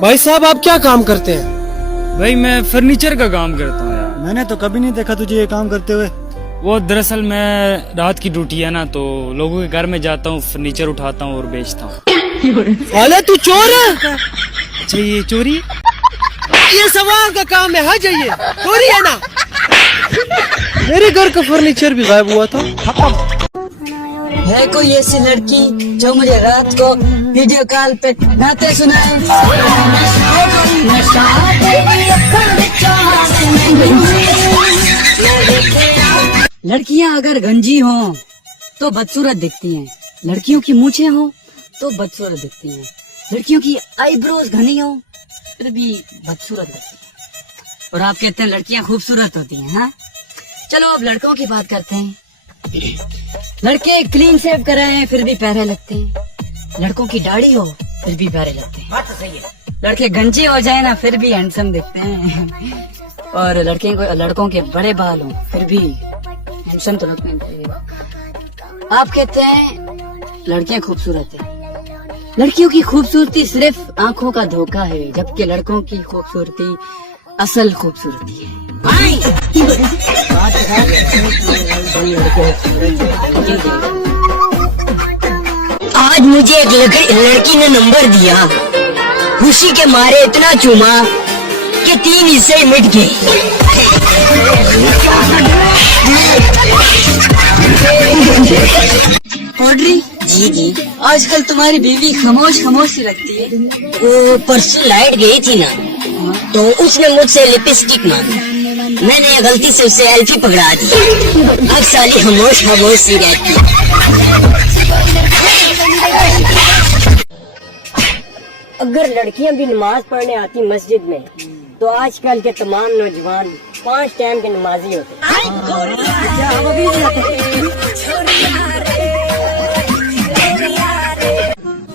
भाई साहब आप क्या काम करते हैं? भाई मैं फर्नीचर का काम करता हूँ यार। मैंने तो कभी नहीं देखा तुझे ये काम करते हुए। वो दरअसल मैं रात की ड्यूटी है ना, तो लोगों के घर में जाता हूँ, फर्नीचर उठाता हूँ और बेचता हूँ। साले तू चोर है? अच्छा ये चोरी? ये सवाल का काम है, हाँ जाइए। चोरी है ना? मेरे घर का फर्नीचर भी गायब हुआ था। है कोई ऐसी लड़की जो मुझे रात को वीडियो कॉल पे गाते सुनाए? लड़कियां अगर गंजी हों तो बदसूरत दिखती हैं, लड़कियों की मूछें हों तो बदसूरत दिखती हैं, लड़कियों की आईब्रोज घनी हो फिर भी बदसूरत दिखती हैं, और आप कहते हैं लड़कियां खूबसूरत होती हैं। हाँ, चलो अब लड़कों की बात करते हैं। लड़के क्लीन शेव कराए फिर भी प्यारे लगते हैं, लड़कों की दाढ़ी हो फिर भी प्यारे लगते हैं। बात तो सही है। लड़के गंजे हो जाए ना फिर भी हैंडसम दिखते हैं, और लड़कों के बड़े बाल हो फिर भी हैंडसम तो लगते हैं। आप कहते हैं लड़कियां खूबसूरत है, लड़कियों की खूबसूरती सिर्फ आंखों का धोखा है, जबकि लड़कों की खूबसूरती असल खूबसूरती है। आज मुझे एक लड़की ने नंबर दिया, खुशी के मारे इतना चूमा कि 3 हिस्से मिट गए। ऑड्री जी जी, आजकल तुम्हारी बीवी खामोश खामोश सी लगती है। वो परसों लाइट गई थी ना, तो उसने मुझसे लिपस्टिक मांगी, मैंने गलती से उसे एल्फी पकड़ा दी। अब साली खामोश खामोश सी रहती है। अगर लड़कियां भी नमाज पढ़ने आती मस्जिद में तो आजकल के तमाम नौजवान 5 टाइम के नमाजी होते।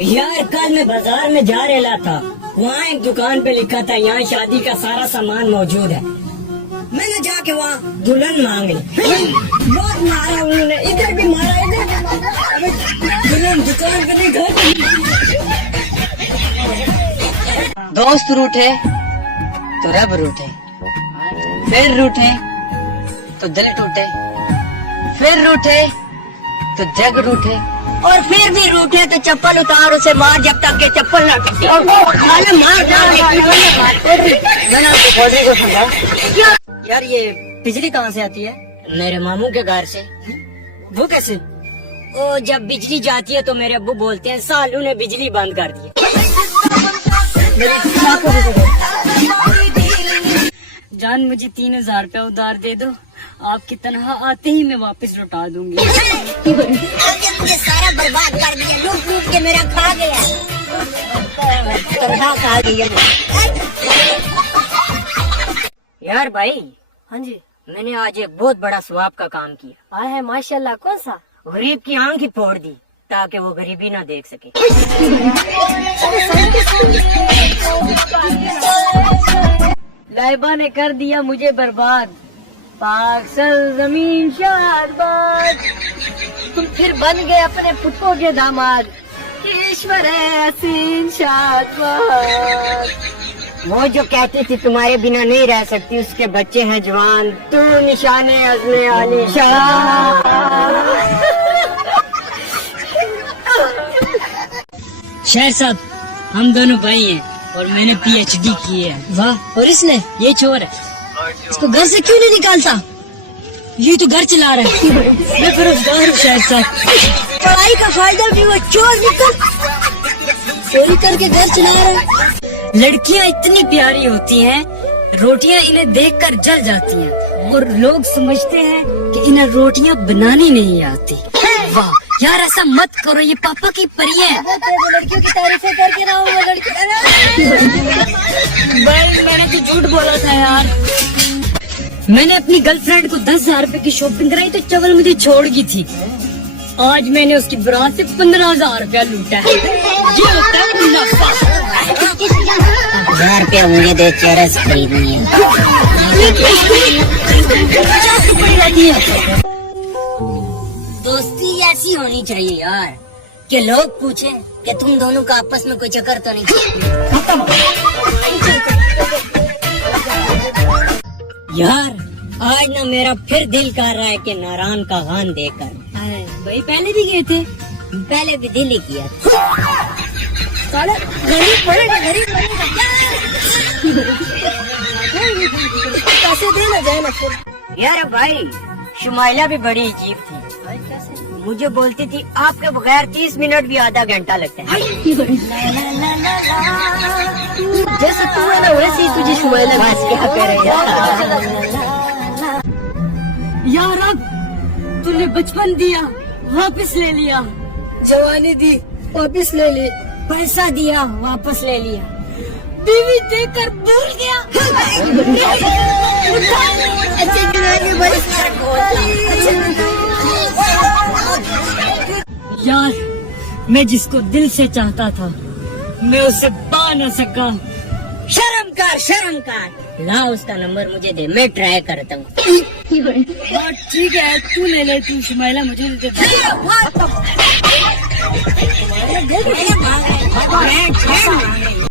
यार कल मैं बाजार में जा रहा था, वहाँ एक दुकान पे लिखा था यहाँ शादी का सारा सामान मौजूद है। मैंने जाके वहाँ दुल्हन मांग ली, बहुत मारा उन्होंने, इधर भी मारा इधर भी मारा, दुल्हन दुकान पे नहीं घर पे। दोस्त रूठे तो रब रूठे, फिर रूठे तो दिल टूटे, फिर रूठे तो जग रूठे, और फिर भी रूठे तो चप्पल उतार उसे मार जब तक के चप्पल ना टूटे। यार ये बिजली कहाँ से आती है? मेरे मामू के घर से। वो कैसे? ओ जब बिजली जाती है तो मेरे अब्बू बोलते हैं सालू ने बिजली बंद कर दी। जान मुझे 3000 रुपया उधार दे दो, आपकी तनहा आते ही मैं वापस लौटा दूंगी। मुझे सारा बर्बाद कर दिया, लूट लूट के मेरा खा गया, तनहा खा गया। यार भाई, हाँ जी, मैंने आज एक बहुत बड़ा सवाब का काम किया। है माशाल्लाह, कौन सा? गरीब की आंख ही फोड़ दी ताकि वो गरीबी ना देख सके। लाइबा ने कर दिया मुझे बर्बाद, पाक जमीन शाबाद, तुम फिर बन गए अपने पुत्रों के दामाद, ईश्वर है हसीन शाबाद। वो जो कहती थी तुम्हारे बिना नहीं रह सकती, उसके बच्चे हैं जवान, तू निशाने अज़्मे आली शाह। शेर साहब, हम दोनों भाई हैं और मैंने PhD की है। वाह, और इसने? ये चोर है, इसको घर से क्यों नहीं निकालता? ये तो घर चला रहा है। मैं बेरोजगार हूँ शेर साहब। पढ़ाई का फायदा भी वो चोर निकल चोरी करके घर चला रहा है। लड़कियाँ इतनी प्यारी होती हैं, रोटियाँ इन्हें देखकर जल जाती हैं, और लोग समझते हैं कि इन्हें रोटियाँ बनानी नहीं आती। वाह यार, ऐसा मत करो, ये पापा की परी है। लड़कियों की तारीफें करके ना हो भाई, मैंने तो झूठ बोला था यार। मैंने अपनी गर्लफ्रेंड को 10,000 रुपए की शॉपिंग कराई तो चवल मुझे छोड़ गई थी। आज मैंने उसकी बरात से 15,000 रुपया लूटा है। ये होता है मुनाफा। 1000 रुपया मुझे दे, चेहरे से खरीदनी है। दोस्ती ऐसी होनी चाहिए यार कि लोग पूछें कि तुम दोनों का आपस में कोई चक्कर तो नहीं। यार आज ना मेरा फिर दिल कर रहा है कि नारायण का गान देकर। भाई पहले भी गए थे, पहले भी दिल ही किया था। गरीब पड़ेगा कैसे देना जाए ना फिर। यार भाई शुमाइला भी बड़ी अजीब थी। मुझे बोलती थी आपके बगैर 30 मिनट भी आधा घंटा लगता है। जैसे तू है ना वैसे ही तुझे शुमाइला बस क्या करे यार। अब तूने बचपन दिया वापस ले लिया, जवानी दी वापस ले ली, पैसा दिया वापस ले लिया, बीवी देकर भूल गया। यार मैं जिसको दिल से चाहता था मैं उससे पा न सका। शर्म कर ला उसका नंबर मुझे दे, मैं ट्राई करता हूँ। ठीक है तू ले ले, तू शुमाइला मुझे दे।